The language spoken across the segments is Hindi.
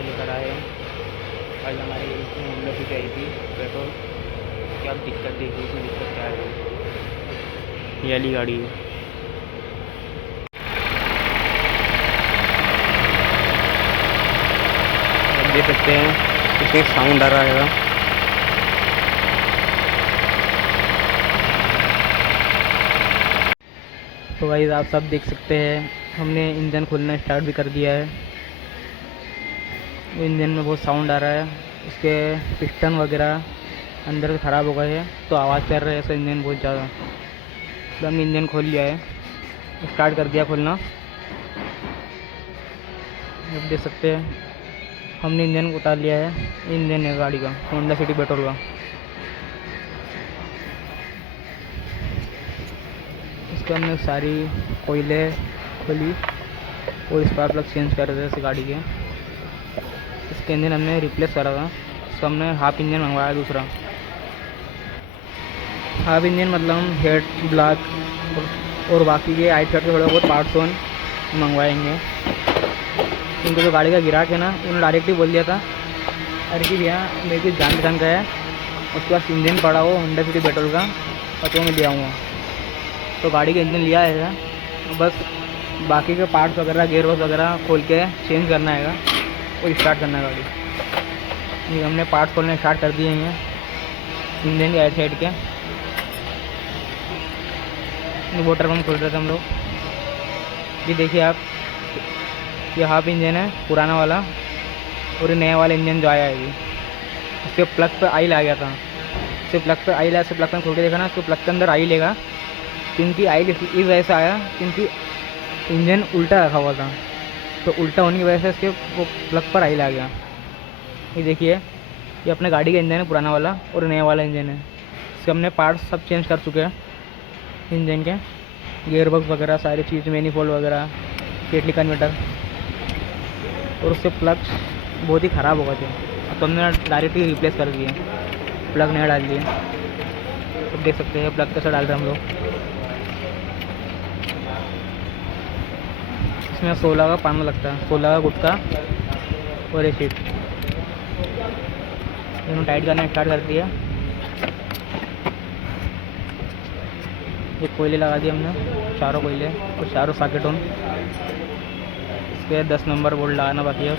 वीडियो लेकर आए हैं। कल हमारी होंडा सिटी आई थी पेट्रोल, क्या दिक्कत देखी, इसमें दिक्कत क्या है। ये वाली गाड़ी है। आप देख सकते हैं इसमें साउंड आ रहा है। तो गाइस आप सब देख सकते हैं हमने इंजन खोलना स्टार्ट भी कर दिया है। इंजन में बहुत साउंड आ रहा है, इसके पिस्टन वगैरह अंदर से ख़राब हो गए हैं तो आवाज़ कर रहे हैं ऐसा इंजन बहुत ज़्यादा। तो हमने इंजन खोल लिया है, स्टार्ट कर दिया खोलना। आप देख सकते हैं हमने इंजन उतार लिया है। इंजन है गाड़ी का, होंडा सिटी पेट्रोल का। इसके हमने सारी कोयले खोली और स्पार्क प्लग चेंज कर रहे थे इस गाड़ी के। इसके इंजन हमने रिप्लेस करा था, इसको हमने हाफ इंजन मंगवाया दूसरा। हाफ इंजन मतलब हम हेड ब्लॉक और बाकी के आइट के थोड़े बहुत पार्ट्स वन मंगवाएंगे। क्योंकि जो गाड़ी का गिराक है ना, उन्होंने डायरेक्ट ही बोल दिया था अरे कि भैया मेरे को जान पहचान का है, उसके पास इंजन पड़ा हो होंडा सिटी पेट्रोल का और तो मैं ले आऊँगा। तो गाड़ी का इंजन लिया है, बस बाकी के पार्ट्स वगैरह गेयर बॉक्स वगैरह खोल के चेंज करना है और स्टार्ट करना है गाड़ी। ये हमने पार्ट्स खोलने स्टार्ट कर दिए हैं इंजन के राइट साइड के। वाटर पम्प खोल रहे थे हम लोग। ये देखिए आप, ये हाफ इंजन है पुराना वाला और ये नया वाला इंजन जो आया है। ये इसके प्लग पे आइल आ गया था, इसके प्लग पे आइल आया, इसके प्लग में खोल के देखा ना, इसके प्लग के अंदर आइल लेगा। क्योंकि आइल इस वजह से आया क्योंकि इंजन उल्टा रखा हुआ था, तो उल्टा होने की वजह से इसके वो प्लग पर आइल आ गया। ये देखिए ये अपने गाड़ी का इंजन है पुराना वाला और नया वाला इंजन है। इसके हमने पार्ट्स सब चेंज कर चुके हैं इंजन के, गियर बॉक्स वगैरह सारी चीज़, मैनिफोल्ड वगैरह, केटली कन्वर्टर। और उससे प्लग बहुत ही ख़राब हो गए थे, तो हमने डायरेक्ट ही रिप्लेस कर दिए, प्लग नया डाल दिए। तो देख सकते हैं प्लग कैसे डाल रहे हैं हम लोग। इसमें 16 का पाना लगता है, 16 का गुटका और एक शीट। इन्होंने टाइट करना स्टार्ट कर दिया। ये कोयले लगा दिए हमने, चारों कोयले और चारों सॉकेट ऑन। इसके 10 नंबर बोल्ट लगाना बाकी है,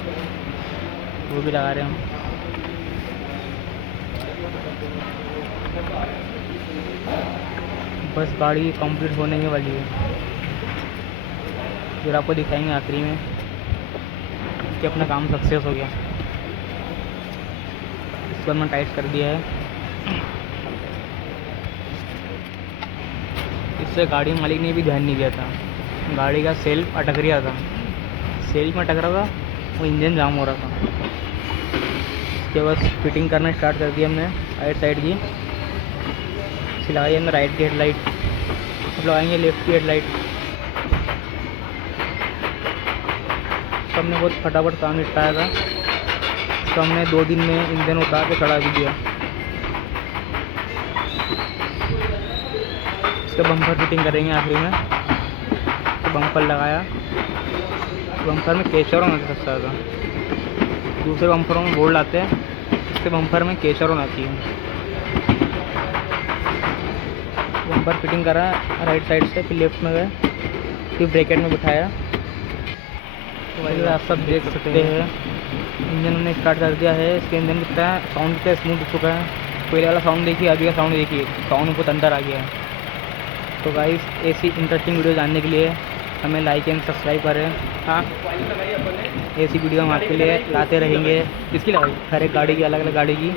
वो भी लगा रहे हैं हम। बस गाड़ी कंप्लीट होने ही वाली है, फिर आपको दिखाएंगे आखिरी में कि अपना काम सक्सेस हो गया। इसको हमने टाइट कर दिया है। इससे गाड़ी मालिक ने भी ध्यान नहीं दिया था, गाड़ी का सेल्फ अटक रहा था, सेल्फ में अटक रहा था, वो इंजन जाम हो रहा था। इसके बाद फिटिंग करना स्टार्ट कर दिया हमने राइट साइड की। इसे लगाई हमने राइट की हेडलाइट, अब लगाएंगे लेफ्ट की हेडलाइट। सबने बहुत फटाफट काम निपटाया था, तो हमने 2 दिन में इंजन उतार के चढ़ा भी दिया। इसका बम्पर फिटिंग करेंगे आखिरी में। तो बम्पर लगाया, बम्पर में केचर होना सकता था, दूसरे बम्परों में बोल्ट आते हैं, इसके बम्पर में केचर होना आती है। बम्पर फिटिंग करा राइट साइड से, फिर लेफ्ट में गए, फिर ब्रैकेट में बिठाया। तो वही आप सब देख सकते हैं इंजन हमने स्टार्ट कर दिया है। इसके इंजन कितना साउंड कितना स्मूथ हो चुका है। पहले वाला साउंड देखिए, अभी का साउंड देखिए, साउंड बहुत अंदर आ गया है। तो गाइस ऐसी इंटरेस्टिंग वीडियो जानने के लिए हमें लाइक एंड सब्सक्राइब करें। हाँ, ऐसी वीडियो हम आपके लिए लाते रहेंगे। किसकी लगाई? हर एक गाड़ी की, अलग अलग गाड़ी की।